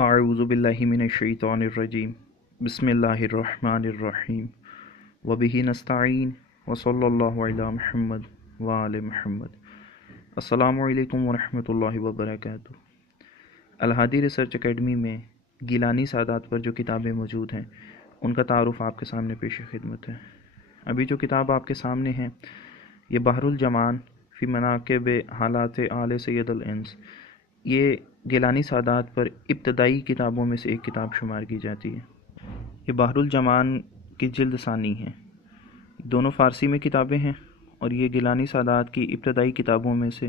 اعوذ باللہ من الشیطان الرجیم بسم اللہ الرحمن الرحیم وبہ نستعین وصلی اللہ علی محمد وآل محمد۔ السلام علیکم ورحمۃ اللہ وبرکاتہ۔ الھادی ریسرچ اکیڈمی میں گیلانی سادات پر جو کتابیں موجود ہیں ان کا تعارف آپ کے سامنے پیش خدمت ہے۔ ابھی جو کتاب آپ کے سامنے ہے یہ بحر الجمان فی مناقب حالات آل سید الانس، یہ گیلانی سادات پر ابتدائی کتابوں میں سے ایک کتاب شمار کی جاتی ہے۔ یہ بحر الجمان کی جلد ثانی ہے، دونوں فارسی میں کتابیں ہیں اور یہ گیلانی سادات کی ابتدائی کتابوں میں سے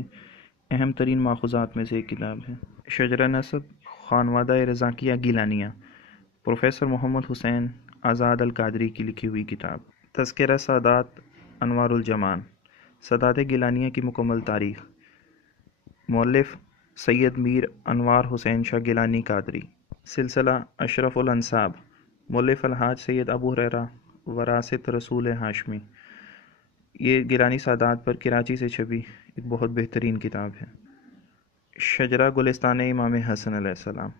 اہم ترین ماخوذات میں سے ایک کتاب ہے۔ شجرہ نسب خانوادہ رضاکیہ گیلانیہ، پروفیسر محمد حسین آزاد القادری کی لکھی ہوئی کتاب۔ تذکرہ سادات انوار الجمان، سادات گیلانیہ کی مکمل تاریخ، مؤلف سید میر انوار حسین شاہ گیلانی قادری۔ سلسلہ اشرف الانساب، مؤلف الحاج سید ابو ہریرہ وراثت رسول ہاشمی۔ یہ گیلانی سادات پر کراچی سے چھپی ایک بہت بہترین کتاب ہے۔ شجرہ گلستان امام حسن علیہ السلام،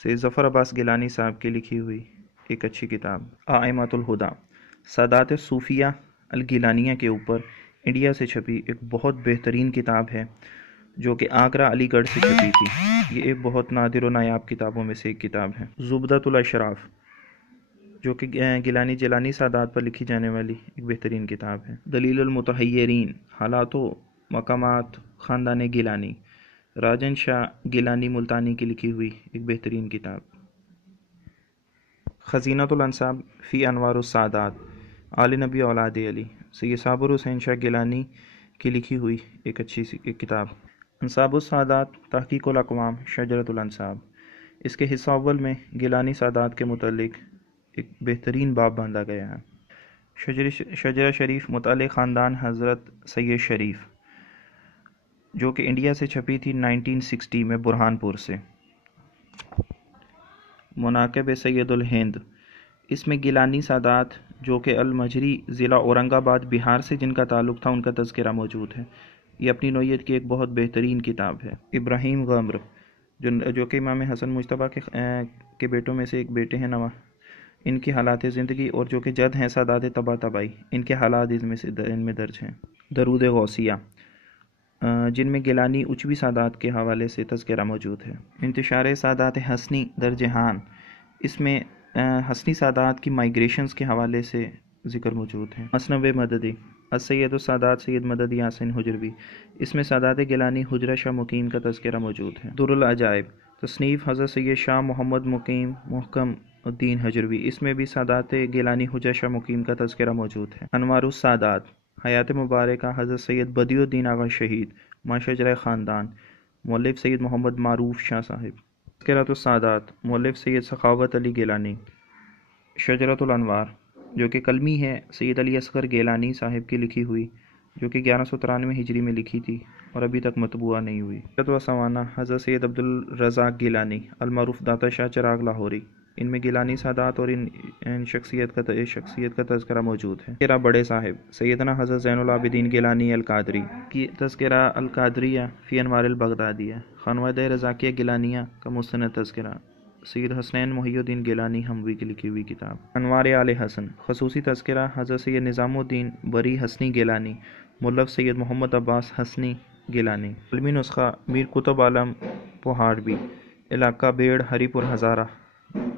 سید ظفر عباس گیلانی صاحب کی لکھی ہوئی ایک اچھی کتاب۔ ائمۃ الہدیٰ، سادات صوفیہ الگیلانیہ کے اوپر انڈیا سے چھپی ایک بہت بہترین کتاب ہے جو کہ آگرہ علی گڑھ سے چھپی تھی۔ یہ ایک بہت نادر و نایاب کتابوں میں سے ایک کتاب ہے۔ زبدۃ الاشراف، جو کہ گیلانی جیلانی سادات پر لکھی جانے والی ایک بہترین کتاب ہے۔ دلیل المتحیرین، حالات و مقامات خاندان گیلانی، راجن شاہ گیلانی ملتانی کی لکھی ہوئی ایک بہترین کتاب۔ خزینۃ الانساب فی انوار السادات، آل نبی اولاد علی، سید صابر حسین شاہ گیلانی کی لکھی ہوئی ایک اچھی سی کتاب۔ انساب السادات تحقیق الاقوام، شجرۃ الانساب، اس کے حصہ اول میں گیلانی سادات کے متعلق ایک بہترین باب باندھا گیا ہے۔ شجرہ شریف متعلق خاندان حضرت سید شریف، جو کہ انڈیا سے چھپی تھی 1960 میں برہان پور سے۔ مناقب سید الہند، اس میں گیلانی سادات جو کہ المجری ضلع اورنگ آباد بہار سے جن کا تعلق تھا ان کا تذکرہ موجود ہے۔ یہ اپنی نوعیت کی ایک بہت بہترین کتاب ہے۔ ابراہیم غمر، جو کہ امام حسن مجتبیٰ کے بیٹوں میں سے ایک بیٹے ہیں نواں، ان کی حالات زندگی اور جو کہ جد ہیں سادات طباطبائی، ان کے حالات ان میں درج ہیں۔ درود غوثیہ، جن میں گیلانی اچوی سادات کے حوالے سے تذکرہ موجود ہے۔ انتشار سادات حسنی در جہان، اس میں حسنی سادات کی مائیگریشنز کے حوالے سے ذکر موجود ہے۔ مثنوِ مددی، السید السادات سید مدد یاسین حجروی، اس میں سادات گیلانی حجرہ شاہ مقیم کا تذکرہ موجود ہے۔ در العجائب، تصنیف حضرت سید شاہ محمد مقیم محکم الدین حجروی، اس میں بھی سادات گیلانی حجرہ شاہ مقیم کا تذکرہ موجود ہے۔ انوار السادات، حیات مبارکہ حضرت سید بدیع الدین آغا شہید، ماشجرہ خاندان، مؤلف سید محمد معروف شاہ صاحب۔ تذکرۃ السادات، مؤلف سید سخاوت علی گیلانی۔ شجرۃ الانوار، جو کہ کلمی ہے سید علی اصغر گیلانی صاحب کی لکھی ہوئی، جو کہ 1193 ہجری میں لکھی تھی اور ابھی تک مطبوعہ نہیں ہوئی۔ سیرت و سوانح، حضرت سید عبد الرزاق گیلانی، المعروف داتا شاہ چراغ لاہوری، ان میں گیلانی سادات اور ان شخصیت کا تذکرہ موجود ہے۔ تذکرہ بڑے صاحب، سیدنا حضرت زین العابدین گیلانی القادری کی تذکرہ القادریہ فی انوار البغدادیہ، خانوادہ رضاکیہ گیلانیہ کا مستند تذکرہ، سید حسنین محی الدین گیلانی ہموی کی لکھی ہوئی کتاب۔ انوار آل حسن، خصوصی تذکرہ حضرت سید نظام الدین بری حسنی گیلانی، مؤلف سید محمد عباس حسنی گیلانی۔ علمی نسخہ میر کتب عالم پہاڑبی، علاقہ بیڑ ہری پور ہزارہ،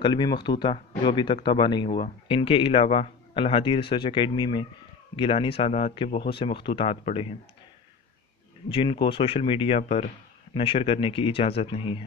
قلمی مخطوطہ جو ابھی تک طبع نہیں ہوا۔ ان کے علاوہ الھادی ریسرچ اکیڈمی میں گیلانی سادات کے بہت سے مخطوطات پڑے ہیں جن کو سوشل میڈیا پر نشر کرنے کی اجازت نہیں ہے۔